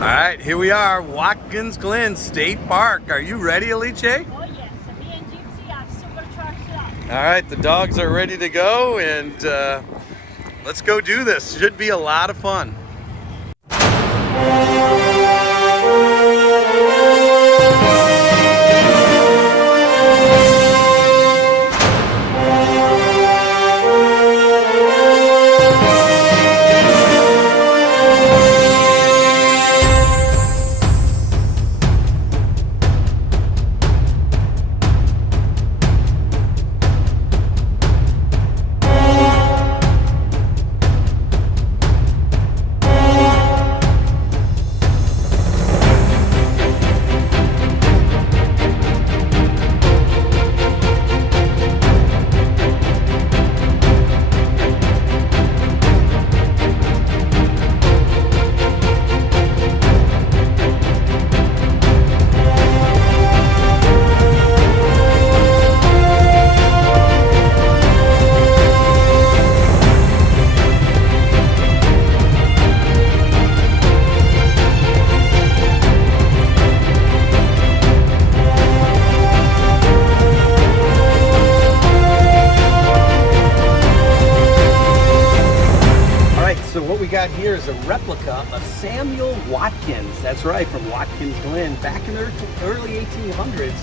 All right, here we are, Watkins Glen State Park. Are you ready, Alice? Oh yes, so me and Gypsy are super charged up. All right, the dogs are ready to go, and let's go do this. Should be a lot of fun. So what we got here is a replica of Samuel Watkins. That's right, from Watkins Glen. Back in the early 1800s,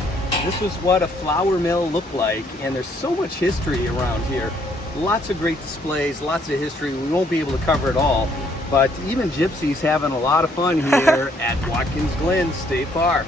this was what a flour mill looked like, and there's so much history around here. Lots of great displays, lots of history. We won't be able to cover it all, but even Gypsy's having a lot of fun here at Watkins Glen State Park.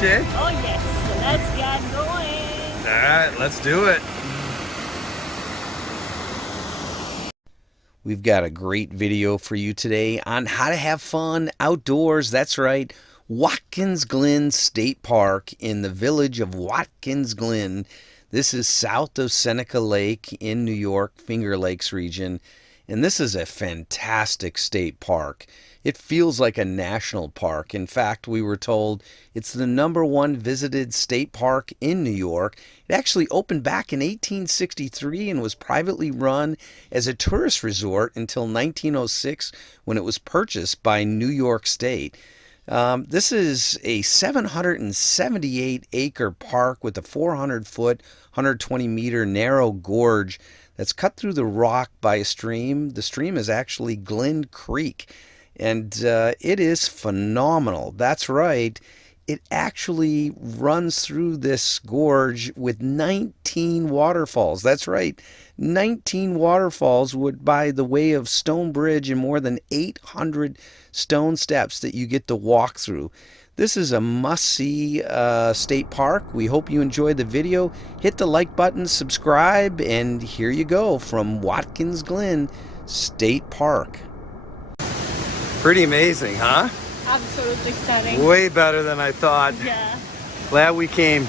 Oh yes, so let's get going. All right, let's do it. We've got a great video for you today on how to have fun outdoors. That's right, Watkins Glen State Park in the village of Watkins Glen. This is south of Seneca Lake in New York, Finger Lakes region. And this is a fantastic state park. It feels like a national park. In fact, we were told it's the #1 visited state park in New York. It actually opened back in 1863 and was privately run as a tourist resort until 1906 when it was purchased by New York State. This is a 778-acre park with a 400-foot, 120-meter narrow gorge that's cut through the rock by a stream. The stream is actually Glen Creek, and it is phenomenal. That's right. It actually runs through this gorge with 19 waterfalls. That's right, 19 waterfalls by the way of stone bridge and more than 800 stone steps that you get to walk through. This is a must-see state park. We hope you enjoyed the video. Hit the like button, subscribe, and here you go from Watkins Glen State Park. Pretty amazing, huh? Absolutely stunning. Way better than I thought. Yeah. Glad we came.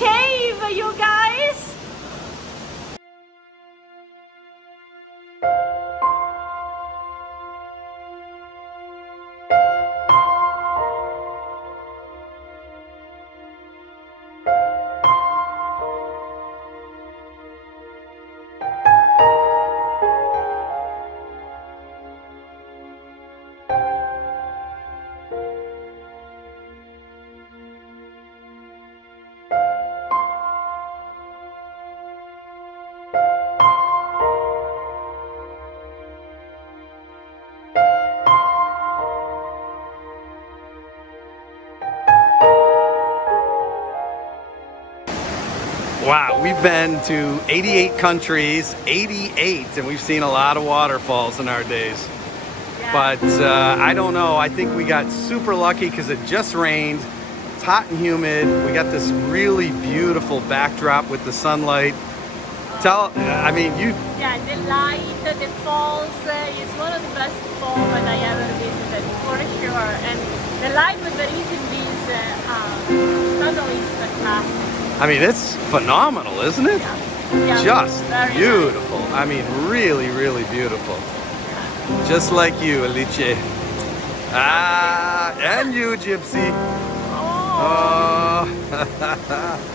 cave, you guys. Wow, we've been to 88 countries, 88, and we've seen a lot of waterfalls in our days. Yeah. But I don't know, I think we got super lucky because it just rained. It's hot and humid. We got this really beautiful backdrop with the sunlight. I mean, you... Yeah, the light, the falls, is one of the best falls that I ever visited, for sure. And the light with the reaching these tunnel is fantastic. I mean, it's phenomenal, isn't it? Yeah. Yeah, Just very beautiful. nice. I mean, really, really beautiful. Yeah. Just like you, Alice. Ah, and you, Gypsy. Oh. Oh.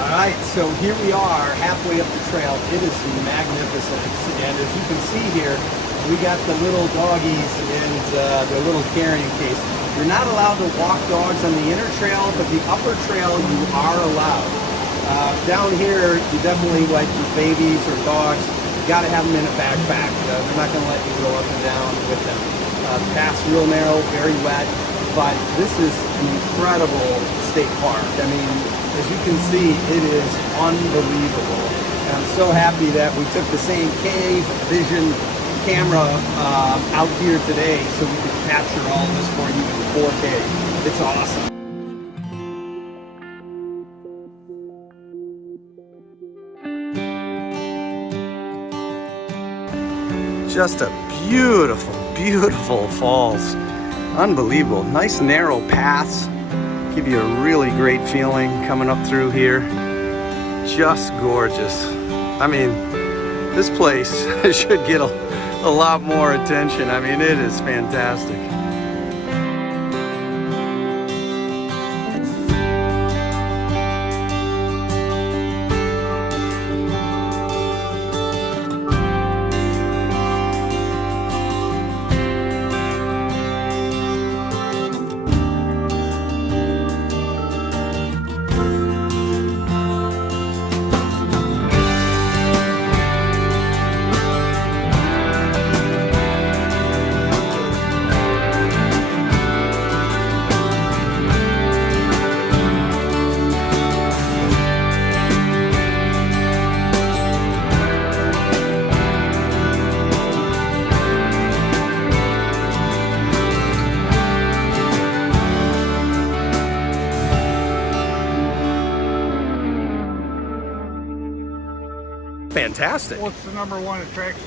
Alright, so here we are halfway up the trail. It is magnificent, and as you can see here, we got the little doggies and the little carrying case. You're not allowed to walk dogs on the inner trail, but the upper trail you are allowed. Down here, you definitely, like with babies or dogs, you got to have them in a backpack. They're not going to let you go up and down with them. The path's real narrow, very wet, but this is an incredible state park. I mean, as you can see, it is unbelievable. And I'm so happy that we took the same cave vision camera out here today so we could capture all this for you in 4K. It's awesome. Just a beautiful, beautiful falls. Unbelievable. Nice narrow paths. Give you a really great feeling coming up through here. Just gorgeous. I mean, this place should get a lot more attention. I mean, it is fantastic. Fantastic. Well, it's the #1 attraction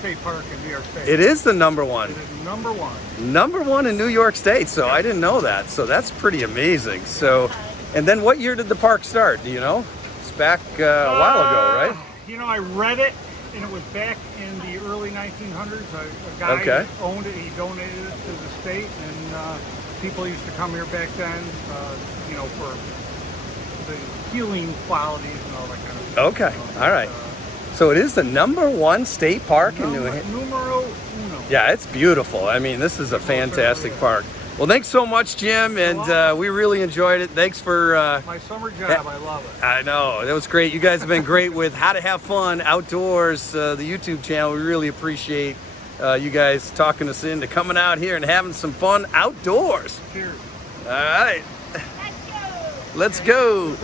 state park in New York State. It is the #1. It is #1. #1 in New York State, so I didn't know that. So that's pretty amazing. So, and then what year did the park start? Do you know? It's back a while ago, right? You know, I read it, and it was back in the early 1900s. A guy Okay. owned it. He donated it to the state, and people used to come here back then, you know, for the healing qualities and all that kind of stuff. Okay, all right. So it is the #1 state park in New Hampshire. Numero uno. Yeah, it's beautiful. I mean, this is a fantastic park. Well, thanks so much, Jim, and we really enjoyed it. Thanks for... My summer job, I love it. I know, that was great. You guys have been great with How to Have Fun Outdoors, the YouTube channel. We really appreciate you guys talking us into coming out here and having some fun outdoors. Cheers. All right. Let's go. Let's go.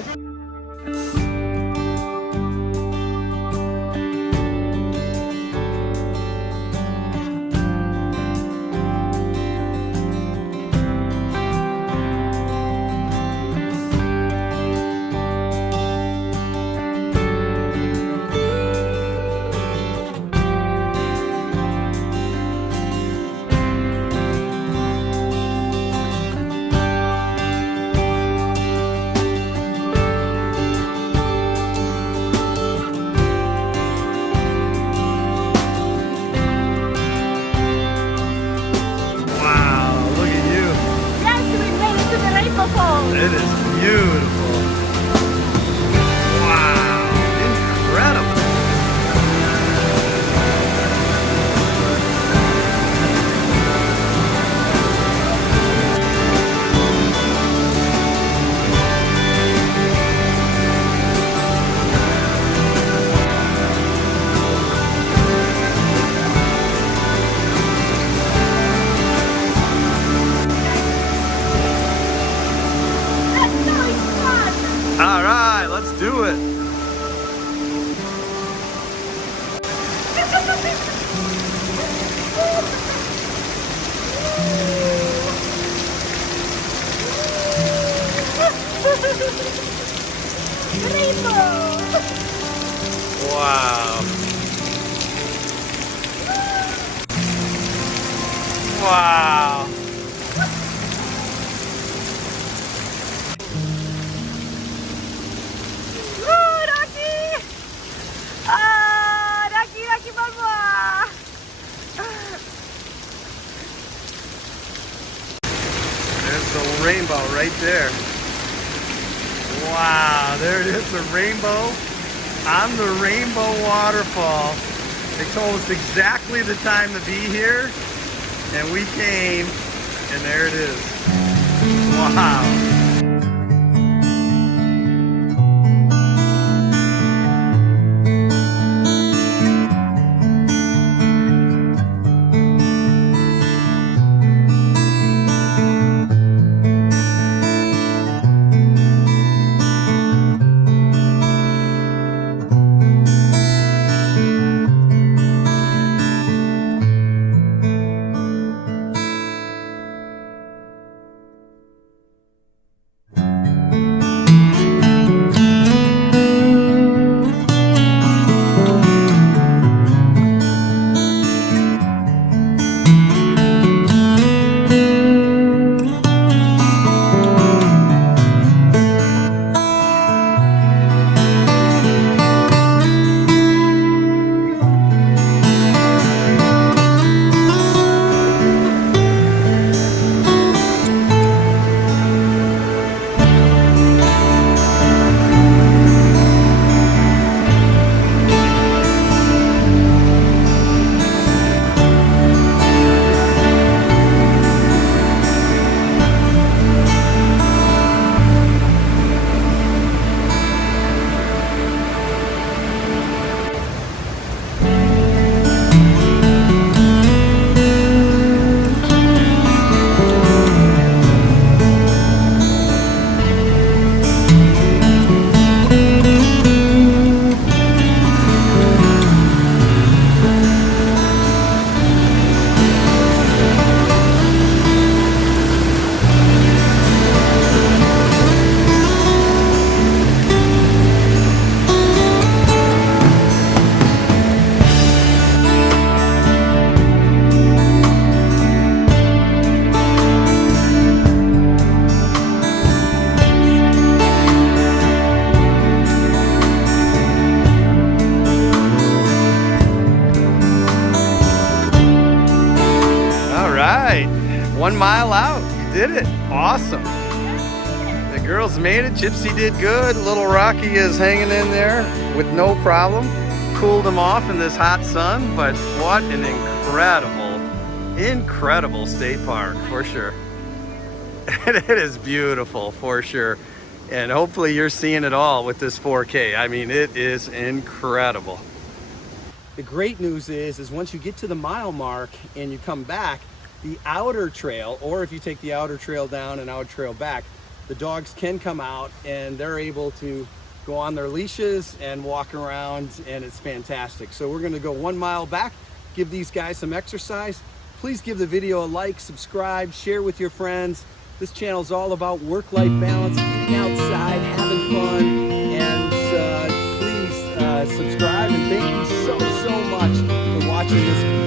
It is beautiful. Wow, incredible. All right, let's do it. Wow. Wow. There's the rainbow right there. Wow, there it is, the rainbow on the Rainbow Waterfall. They told us exactly the time to be here, and we came, and there it is. Wow. right, 1 mile out. You did it. Awesome. The girls made it. Gypsy did good. Little Rocky is hanging in there with no problem. Cooled him off in this hot sun, but what an incredible state park for sure. It is beautiful for sure. And hopefully you're seeing it all with this 4K. I mean, it is incredible. The great news is once you get to the mile mark and you come back, the outer trail, or if you take the outer trail down and outer trail back, the dogs can come out and they're able to go on their leashes and walk around, and it's fantastic. So we're gonna go 1 mile back, give these guys some exercise. Please give the video a like, subscribe, share with your friends. This channel is all about work-life balance, getting outside, having fun, and please subscribe, and thank you so much for watching this